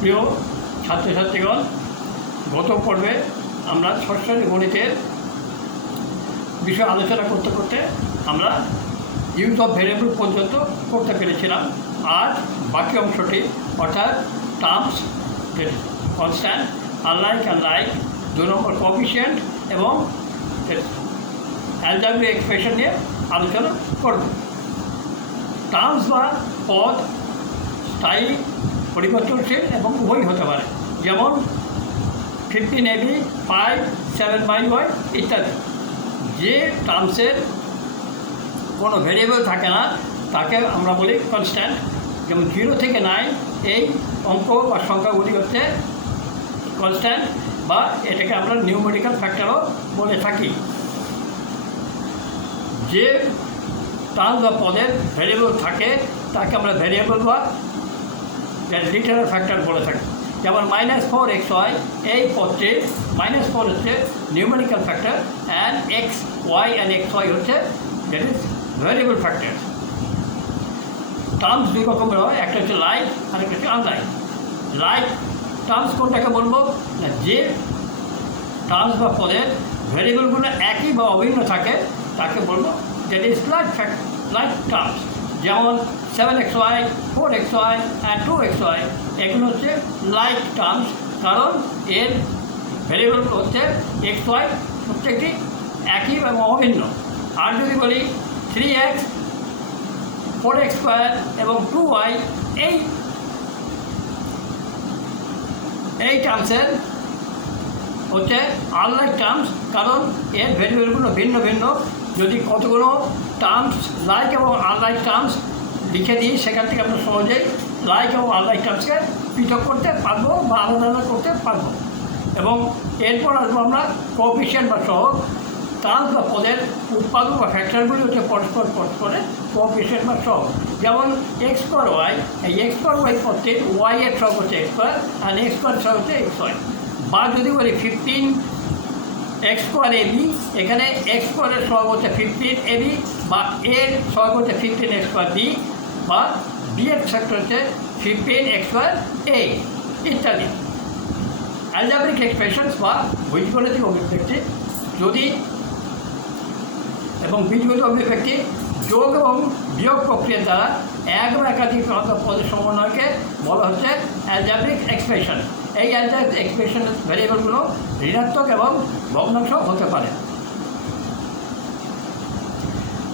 প্রিয় ছাত্রছাত্রীগণ, গত পর্বে আমরা ষষ্ঠ শ্রেণী গণিতের বিষয় আলোচনা করতে করতে আমরা ইউজ অফ ভেরিয়েবল পর্যন্ত করতে পেরেছিলাম। আজ বাকি অংশটি অর্থাৎ terms, constant, unlike and like, 2 number coefficient এবং অ্যালজেব্রিক এক্সপ্রেশন নিয়ে আলোচনা করব। টার্মস বা পদ স্থায়ী, পরিবর্তনশীল এবং উভয় হতে পারে, যেমন 15ab, 5, 7y ইত্যাদি। যে টার্মসের কোনো ভেরিয়েবল থাকে না তাকে আমরা বলি কনস্ট্যান্ট। যেমন 0 থেকে 9 এই অঙ্ক বা সংখ্যাগুলি হচ্ছে কনস্ট্যান্ট, বা এটাকে আমরা নিউমেরিক্যাল ফ্যাক্টরও বলে থাকি। যে টার্ম বা পদের ভেরিয়েবল থাকে তাকে আমরা ভেরিয়েবল বা লিটারাল ফ্যাক্টর বলে থাকি। যেমন -4xy এই পদটি -4 হচ্ছে numerical factor, and x, y and xy হচ্ছে that is variable factor. Terms দুই রকমের হয়, একটা হচ্ছে লাইক আর একটা হচ্ছে আনলাইক। লাইক টার্মস কোনটাকে বলবো না, যে টার্মস বা পদের ভেরিয়েবলগুলো একই বা অভিন্ন থাকে তাকে বলবো দ্যাট ইজ লাইক টার্মস। যেমন 7xy, 4xy অ্যান্ড 2xy এগুলো হচ্ছে লাইক টার্মস, কারণ এর ভেরিয়েবল হচ্ছে xy প্রত্যেকটি একই এবং অভিন্ন। আর যদি বলি 3x, 4x² এবং 2y এই টার্মসের হচ্ছে আনলাইক টার্মস, কারণ এর ভেরিয়েবলগুলো ভিন্ন ভিন্ন। যদি কতগুলো টার্মস লাইক এবং আনলাইক টার্মস লিখে দিই, সেখান থেকে আমরা সহজেই লাইক এবং আনলাইক টার্মসকে পৃথক করতে পারবো বা আলাদা আলাদা করতে পারবো। এবং এরপর আসবো আমরা কোএফিশিয়েন্ট বা সহগ। টার্মস বা পদের উৎপাদক বা ফ্যাক্টরগুলি হচ্ছে পরস্পরের কোএফিশিয়েন্ট বা সহগ। যেমন x²y, এই x²y পদটির y এর সহগ হচ্ছে x² আর x² সহগ হচ্ছে xy। বা যদি বলি 15x²ab, এখানে x² এর সহগ হচ্ছে 15ab, বা এর সহগ হচ্ছে 15x²b, বা b এর ফ্যাক্টর হচ্ছে 15x²a ইত্যাদি। অ্যালজেব্রিক এক্সপ্রেশনস বা বীজগণিতিক অভিব্যক্তি যদি এবং বীজগণিত অভিব্যক্তি যোগ এবং বিয়োগ প্রক্রিয়ার দ্বারা এক বা একাধিক পদের সমন্বয়কে বলা হচ্ছে অ্যালজেব্রিক এক্সপ্রেশন। এই অ্যালজেব্রিক এক্সপ্রেশন ভেরিয়েবলগুলো ঋণাত্মক এবং ভগ্নাংশ হতে পারে।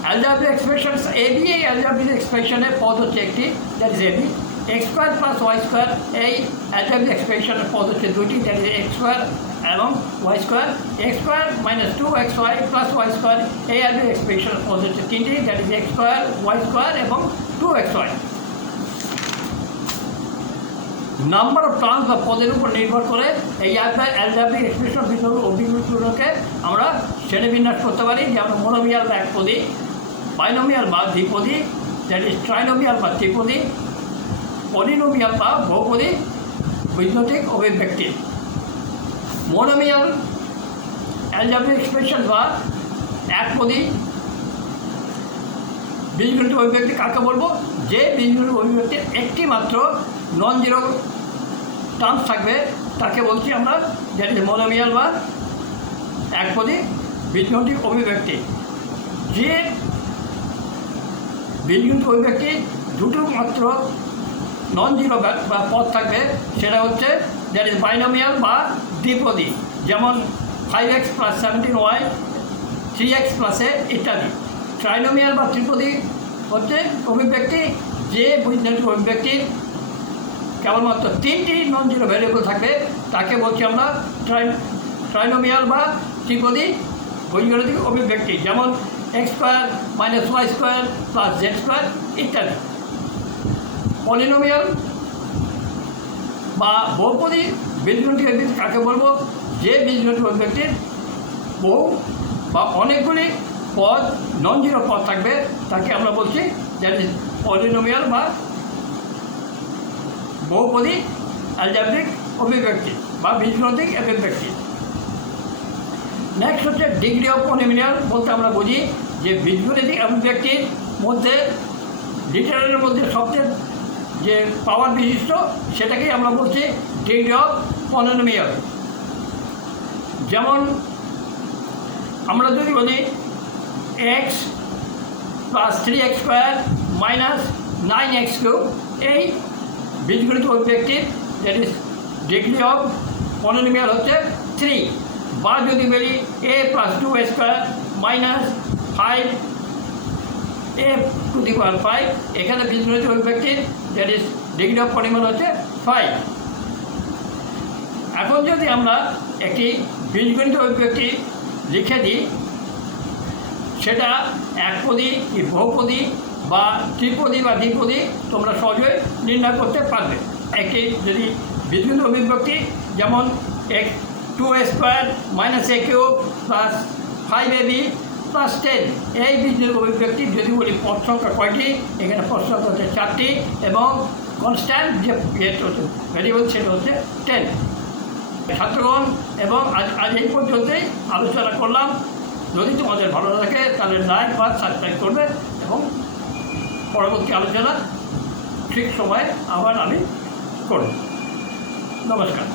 অ্যালজেব্রিক এক্সপ্রেশনস ab, এই অ্যালজেব্রিক এক্সপ্রেশনের পদ হচ্ছে একটি, that is ab। x² + y² এই অ্যালজেব্রিক এক্সপ্রেশনের পদ হচ্ছে দুটি, দ্যাট ইজ x² এবং y²। x² - 2xy + y² এই অ্যালজেব্রিক এক্সপ্রেশনের পদ হচ্ছে তিনটি, দ্যাট ইজ x² y² এবং 2xy। নাম্বার অফ টার্মস বা পদের উপর নির্ভর করে এই অ্যালজেব্রিক এক্সপ্রেশন অভিব্যক্তিগুলোকে আমরা শ্রেণীবিন্যাস করতে পারি। যেমন মোনোমিয়াল বা একপদী, বাইনোমিয়াল বা দ্বিপদী, দ্যাট ইজ ট্রাইনোমিয়াল বা ত্রিপদী, পলিনোমিয়াল বা বহুপদী বীজগণিতিক অভিব্যক্তি। মোনোমিয়াল অ্যালজেব্রিক এক্সপ্রেশন বা একপদী বীজগণিতিক অভিব্যক্তি কাকে বলবো? যে বীজগণিতিক অভিব্যক্তির একটি মাত্র নন জিরো টার্মস থাকবে তাকে বলছি আমরা দ্যাট ইজ মোনোমিয়াল বা একপদী বীজগণিতিক অভিব্যক্তি। যে বীজগণিতিক অভিব্যক্তি দুটো মাত্র নন জিরো বা পদ থাকবে সেটা হচ্ছে দ্যাট ইজ বাইনোমিয়াল বা দ্বিপদী। যেমন 5x + 17y, 3x + a ইত্যাদি। ট্রাইনোমিয়াল বা ত্রিপদী হচ্ছে অভিব্যক্তি যে বীজগণিতিক অভিব্যক্তির কেবলমাত্র তিনটি নন জিরো ভ্যারিয়েবল থাকবে তাকে বলছি আমরা ট্রাইনোমিয়াল বা ত্রিপদী বীজগণিতিক অভিব্যক্তি। যেমন x² - y² + z² ইত্যাদি। পলিনোমিয়াল বা বহুপদী বীজগণিতিক অভিব্যক্তি কাকে বলবো? যে বীজগণিতিক অভিব্যক্তির বহু বা অনেকগুলি পদ নন জিরো পদ থাকবে তাকে আমরা বলছি দ্যাট ইজ পলিনোমিয়াল বা বহুপদী অ্যালজেব্রিক অভিব্যক্তি বা বীজগণিতিক অভিব্যক্তি। নেক্সট হচ্ছে ডিগ্রি অফ পলিনোমিয়াল বলতে আমরা বুঝি যে বীজগণিতিক অভিব্যক্তির মধ্যে লিটারের মধ্যে সবচেয়ে যে পাওয়ার বিশিষ্ট সেটাকেই আমরা বলছি ডিগ্রি অফ পলিনোমিয়াল। যেমন আমরা যদি বলি x plus 3x square minus 9x cube, এই বীজগণিত অভিব্যক্তির that is degree of polynomial হচ্ছে 3। বা যদি বলি a plus 2a square minus 5a to the power 5, এখানে বীজগণিত অভিব্যক্তির that is degree of polynomial হচ্ছে 5। এখন যদি আমরা একটি বীজগণিত অভিব্যক্তি লিখে দিই, সেটা একপদী কি বহুপদী বা ত্রিপদী বা দ্বিপদী তোমরা সহজে নির্ণয় করতে পারবে। একটি যদি বীজগণিত অভিব্যক্তি যেমন 2a square minus a cube plus 5ab plus 10, এই বীজগণিত অভিব্যক্তি যদি বলি পদ সংখ্যা কয়টি, এখানে পদ সংখ্যা হচ্ছে 4টি এবং কনস্ট্যান্ট যে ভ্যারিয়েবল সেটা হচ্ছে 10। ছাত্রগণ, এবং আজ এই পর্যন্তই আলোচনা করলাম। যদি তোমাদের ভালো লাগে তাহলে লাইক বা সাবস্ক্রাইব করবে এবং পরবর্তী আলোচনা ঠিক সময়ে আবার আমি করব। নমস্কার।